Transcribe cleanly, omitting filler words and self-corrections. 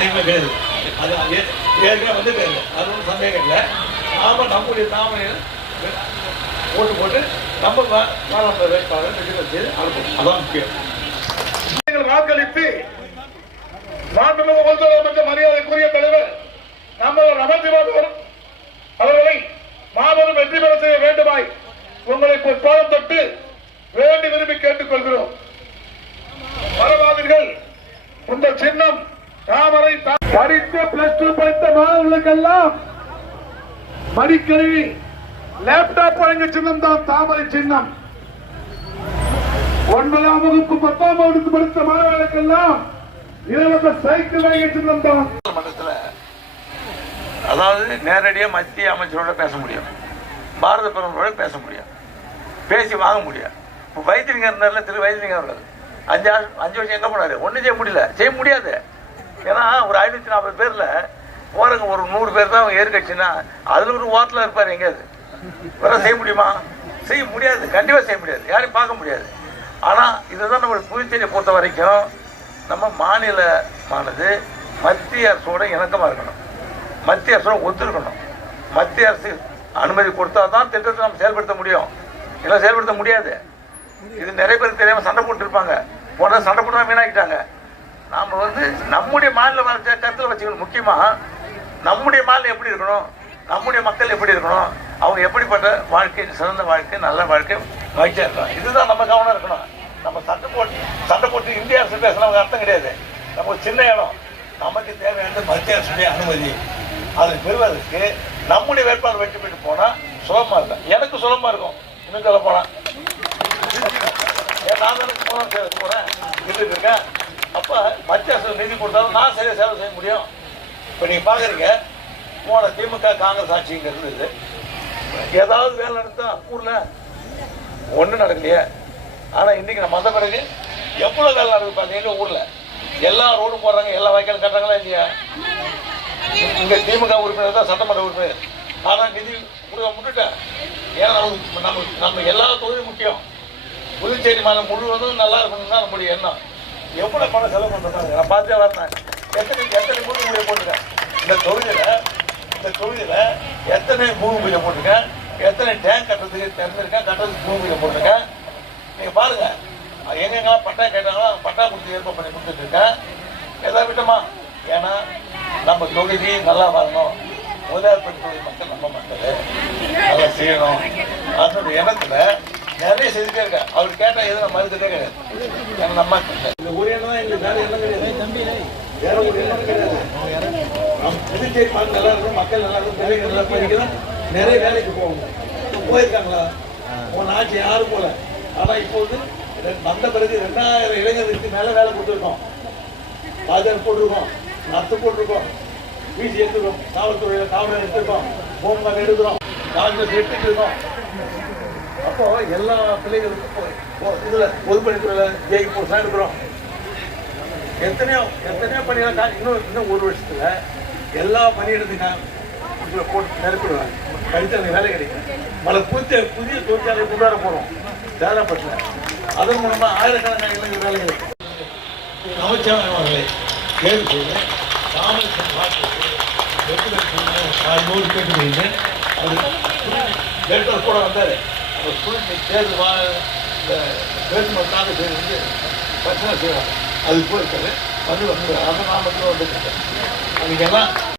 சந்தேகமே கிடையாது. அது ஏற்கனவே வந்துட்டாரு, அது ஒன்றும் சந்தேகம் இல்லை. நாம நம்முடைய தாமரையில் ஓட்டு போட்டு நம்ம பாராளுமன்ற வேட்பாளர் வெற்றி பெற்று அனுப்பணும். அதான் முக்கியம். வாக்களித்து நாட்டில் முதலமைச்சர் மரியாதைக்குரிய தலைவர் நம்மளோட அமைச்சர் அவர்களை மாபெரும் வெற்றி பெற செய்ய வேண்டுமாய் உங்களை பாதம் தொட்டு வேண்டி விரும்பி கேட்டுக் கொள்கிறோம். வரவாதீர்கள். இந்த சின்னம் தாமரை. படித்து பிளஸ் 2 படித்த மாணவர்களுக்கெல்லாம் மடிக்கணினி லேப்டாப் வழங்கிய சின்னம் தான் தாமரை சின்னம். 9ஆம் வகுப்பு 10ஆம் வகுப்பு படித்த மாணவர்களுக்கெல்லாம் இலவச சைக்கிள் வழங்கிய சின்னம் தான். அதாவது நேரடியாக மத்திய அமைச்சரோட பேச முடியும், பாரத பிரதமரோட பேச முடியும், பேசி வாங்க முடியும். இப்போ வைத்தியலிங்கம் இருந்தார்ல, திரு வைத்தியலிங்கம் அவர்கள் 5 வருஷம் எங்கே போனார்? ஒன்றும் செய்ய முடியாது. ஏன்னா ஒரு 540 பேரில் போகிறவங்க ஒரு 100 பேர் தான் அவங்க எதிர்கட்சின்னா அதில் ஒரு ஓரத்தில் இருப்பார். எங்கேயாவது வேற செய்ய முடியுமா? செய்ய முடியாது, கண்டிப்பாக செய்ய முடியாது, யாரையும் பார்க்க முடியாது. ஆனால் இதுதான் நம்ம புதுச்சேரியை பொறுத்த வரைக்கும் நம்ம மாநிலமானது மத்திய அரசோட இணக்கமாக இருக்கணும், மத்திய அரசோட ஒத்துருக்கணும். மத்திய அரசு அனுமதி கொடுத்தா தான் திட்டத்தை நம்ம செயல்படுத்த முடியும், இல்லை செயல்படுத்த முடியாது. இது நிறைய பேருக்கு தெரியாமல் சண்டை போட்டுருப்பாங்க, போன சண்டை போட்டு தான் வீணாக்கிட்டாங்க. நாம் நம்முடைய மாநில வளர்ச்சியை கருத்தில் வச்சுக்கணும். முக்கியமாக நம்முடைய மாநிலம் எப்படி இருக்கணும், நம்முடைய மக்கள் எப்படி இருக்கணும், அவங்க எப்படிப்பட்ட வாழ்க்கை, சிறந்த வாழ்க்கை, நல்ல வாழ்க்கை மகிழ்ச்சியாக இருக்கணும். இதுதான் நம்ம கவனம் இருக்கணும். நம்ம சண்டை போட்டு இந்திய அரசு பேசலாம் அர்த்தம் கிடையாது. நம்ம ஒரு சின்ன இடம், நமக்கு தேவையான மத்திய அரசுடைய அனுமதி அதை பெறுவதற்கு நம்முடைய வேட்பாளர் வெற்றி பெற்று போனால் சுலபமாக இருக்கும். எனக்கு சுலபமாக இருக்கும். இன்னும் சொல்ல போனால் நான் போகிறேன் இருக்கேன். அப்போ மத்திய அரசு நிதி கொடுத்தாலும் நான் சரியாக சேவை செய்ய முடியும். இப்போ நீங்கள் பார்க்குறீங்க, போன திமுக காங்கிரஸ் ஆட்சிங்கிறது இது. ஏதாவது வேலை நடந்தா ஊரில் ஒன்றும் நடக்கலையே. ஆனால் இன்றைக்கி நம்ம வந்த பிறகு எவ்வளோ வேலை நடக்குது பார்த்தீங்கன்னா ஊரில் எல்லா ரோடும் போடுறாங்க, எல்லா வாய்க்காலும் கட்டுறாங்களா இல்லையா? இங்கே திமுக உறுப்பினர் தான் சட்டமன்ற உறுப்பினர். ஆனால் நிதி கொடுக்க முட்டுட்டேன். ஏன்னா நம்ம எல்லா தொழிலும் முக்கியம். புதுச்சேரி மாநிலம் முழுவதும் நல்லா இருக்கணும் தான் நம்முடைய எண்ணம். எவ்வளோ பணம் செலவு பண்ணுறாங்க நான் பார்த்தே வரேன். எத்தனை பூமி பூஜை போட்டிருக்கேன் இந்த தொகுதியில் எத்தனை பூமி பூஜை போட்டிருக்கேன், எத்தனை டேங்க் கட்டுறதுக்கு திறந்துருக்கேன், கட்டுறதுக்கு பூமி பூஜை போட்டிருக்கேன். நீங்கள் பாருங்கள், எங்கெங்கெல்லாம் பட்டா கேட்டாங்களோ பட்டா கொடுத்து ஏற்பாடு பண்ணி கொடுத்துட்டு இருக்கேன். எதாவது விட்டோமா? ஏன்னா நம்ம தொகுதி நல்லா வரணும், முதலாளிப்பட்ட தொகுதி மக்கள் நம்ம மக்கள் நல்லா செய்யணும் அதனுடைய எண்ணத்தில் நிறைய செஞ்சுட்டே இருக்கேன். அவர் கேட்டால் எதுவும் மறுத்துட்டே கிடையாது. ஏன்னா நம்ம இந்த ஒரு எண்ணம் தான் எங்களுக்கு வேற எண்ணம் கிடையாது, வேற ஒரு எண்ணம் கிடையாது. புதுச்சேரி மக்கள் நல்லா இருக்கும், மக்கள் நல்லா இருக்கும், வேலைகள் நல்லா படிக்கலாம், நிறைய வேலைக்கு போகணும். போயிருக்காங்களா? உன் ஆட்சி யாரும் போல. ஆனால் இப்போது வந்த பிறகு 2000 இளைஞர்களுக்கு மேலே வேலை கொடுத்துருக்கோம், பாதுகாப்பு போட்டிருக்கோம், நத்து போட்டிருக்கோம், வீசி எடுத்துருக்கோம், காவல்துறையில் காவலர் எடுத்துருக்கோம், ஹோம்கார்டு எடுக்கிறோம், காங்கிரஸ் எடுத்துட்டு இருக்கோம். அப்போ எல்லா பிள்ளைகளுக்கும் இதில் பொதுப்பணித்துறையில் ஜெயிக்கு போட்டு எடுக்கிறோம். எத்தனையோ பணியெல்லாம் இன்னும் ஒரு வருஷத்துல எல்லா பணியிடத்துக்கும் இதில் போட்டு நிரப்பிடுவாங்க. படித்த வேலை கிடைக்கும். பல புதிய தொழிற்சாலை கொண்டாட போகிறோம் சேதாப்பட்டில். அதன் மூலமாக ஆயிரக்கணக்கான இளைஞர் வேலை கிடைக்கும். அமைச்சர் அவர்களை தேர்வு செய்து தாமரை கேட்டுக்கொண்டு அது லெட்டர் கூட வந்தார். அந்த ஸ்டூடெண்ட் தேர்வு இந்த வேட்புமனு தாக்கல் செய்து பிரச்சனை செய்வாங்க. அது போயிருக்காரு வந்து அதை நான் மட்டும் வந்துருக்கேன். அதுக்கெல்லாம்